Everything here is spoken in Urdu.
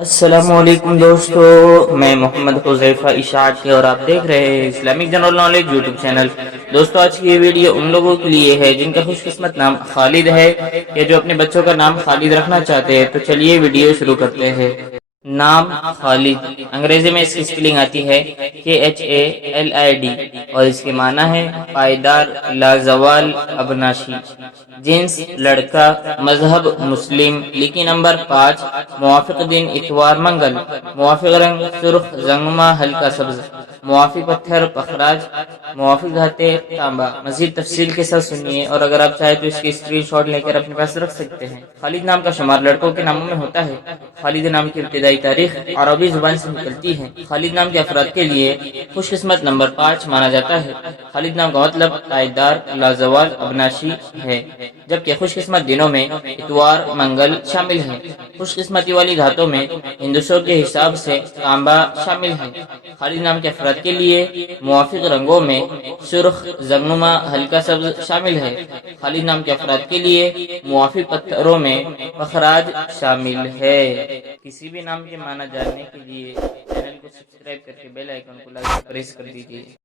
السلام علیکم دوستو، میں محمد حذیفہ اشاعتی اور آپ دیکھ رہے ہیں Islamic general knowledge YouTube channel. دوستو آج کی یہ ویڈیو ان لوگوں کے لیے ہے جن کا خوش قسمت نام خالد ہے یا جو اپنے بچوں کا نام خالد رکھنا چاہتے ہیں۔ تو چلیے ویڈیو شروع کرتے ہیں۔ نام خالد، انگریزی میں اس کی سپیلنگ آتی ہے KHALID اور اس کے معنی ہے پائیدار، لازوال، ابناشی۔ جنس لڑکا، مذہب مسلم، لکی نمبر 5، موافق دن اتوار منگل، موافق رنگ سرخ زنگما ہلکا سبز، موافق پتھر پخراج، موافق دھاتے تانبا۔ مزید تفصیل کے ساتھ سنیے، اور اگر آپ چاہیں تو اس کی اسکرین شاٹ لے کر اپنے پاس رکھ سکتے ہیں۔ خالد نام کا شمار لڑکوں کے ناموں میں ہوتا ہے۔ خالد نام کی ابتدائی تاریخ عربی زبان سے نکلتی ہے۔ خالد نام کے افراد کے لیے خوش قسمت نمبر 5 مانا جاتا ہے۔ خالد نام کا مطلب پائیدار، لازوال، ابناشی ہے، جبکہ خوش قسمت دنوں میں اتوار، منگل شامل ہے۔ خوش قسمتی والی دھاتوں میں ہندسوں کے حساب سے تانبا شامل ہے۔ خالد نام کے افراد کے لیے موافق رنگوں میں سرخ زنگنما ہلکا سبز شامل ہے۔ خالد نام کے افراد کے لیے موافق پتھروں میں پخراج شامل ہے۔ کسی بھی نام کے معنی جاننے کے لیے چینل کو سبسکرائب کر کے بیل آئیکن کو لازمی پریس کر دیجیے۔